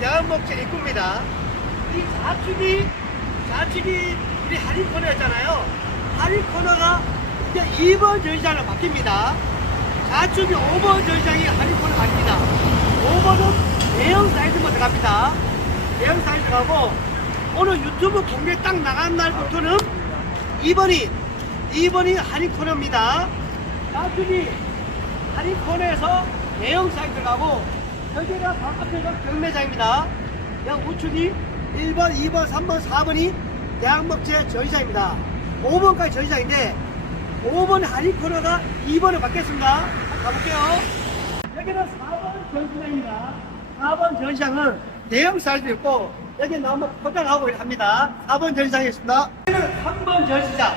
대한목재 입구입니다. 이 좌측이, 좌측이 우리 할인 코너였잖아요. 할인 코너가 이제 2번 전시장으로 바뀝니다. 좌측이 5번 전시장이 할인 코너가 아닙니다. 5번은 대형 사이즈로 들어갑니다. 대형 사이즈 들어가고, 오늘 유튜브 공개 딱 나간 날부터는 2번이, 2번이 할인 코너입니다. 좌측이 할인 코너에서 대형 사이즈 들어가고, 여기가 바로 앞에가 경매장입니다. 양 우측이 1번, 2번, 3번, 4번이 대학목재 전시장입니다. 5번까지 전시장인데 5번 할인 코너가 2번으로 바뀌었습니다. 한번 가볼게요. 여기는 4번 전시장입니다. 4번 전시장은 대형 사이즈 있고 여기 나오면 포장하고 합니다. 4번 전시장이 있습니다. 여기는 3번 전시장.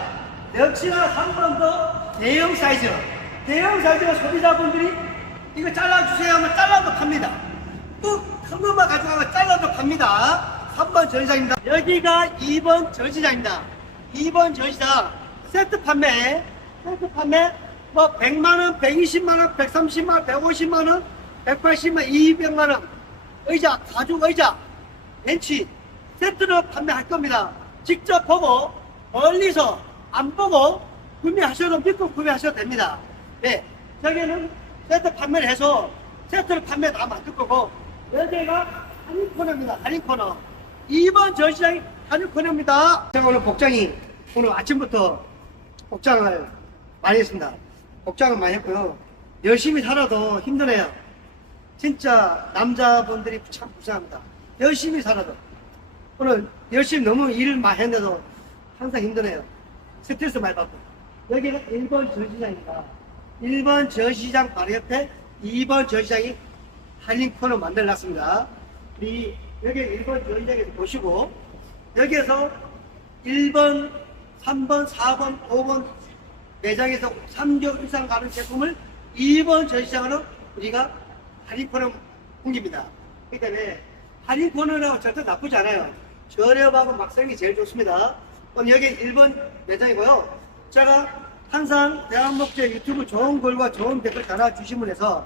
역시나 3번도 대형 사이즈. 대형 사이즈가 소비자분들이 이거 잘라주세요 하면 잘라도. 또큰 것만 가져가면 잘라도 팝니다. 3번 전시장입니다. 여기가 2번 전시장입니다. 2번 전시장 세트 판매, 세트 판매 뭐 100만원, 120만원, 130만원, 150만원, 180만원, 200만원 의자, 가죽 의자, 벤치 세트로 판매할 겁니다. 직접 보고 멀리서 안 보고 구매하셔도 믿고 구매하셔도 됩니다. 네, 저기는 세트 판매를 해서 세트를 판매 다 만들 거고 여기가 할인 코너입니다. 할인 코너. 2번 전시장이 할인 코너입니다. 제가 오늘 복장이 오늘 아침부터 복장을 많이 했습니다. 복장을 많이 했고요. 열심히 살아도 힘드네요. 진짜 남자분들이 참 불쌍합니다. 열심히 살아도. 오늘 열심히 너무 일을 많이 했는데도 항상 힘드네요. 스트레스 많이 받고. 여기는 1번 전시장입니다. 1번 전시장 바로 옆에 2번 전시장이 할인 코너 만들어놨습니다. 우리 여기 1번 전시장에서 보시고 여기에서 1번, 3번, 4번, 5번 매장에서 3개월 이상 가는 제품을 2번 전시장으로 우리가 할인 코너 옮깁니다. 그렇기 때문에 할인 코너라고 절대 나쁘지 않아요. 저렴하고 막상이 제일 좋습니다. 오늘 여기 1번 매장이고요. 제가 항상 대한목재 유튜브 좋은 글과 좋은 댓글 달아주신 분에서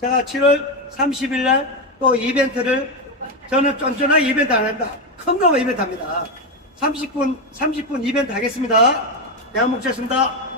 제가 7월 30일 날 또 이벤트를 저는 쫀쫀한 이벤트 안 합니다. 큰 거만 이벤트 합니다. 30분, 30분 이벤트 하겠습니다. 대한목재였습니다.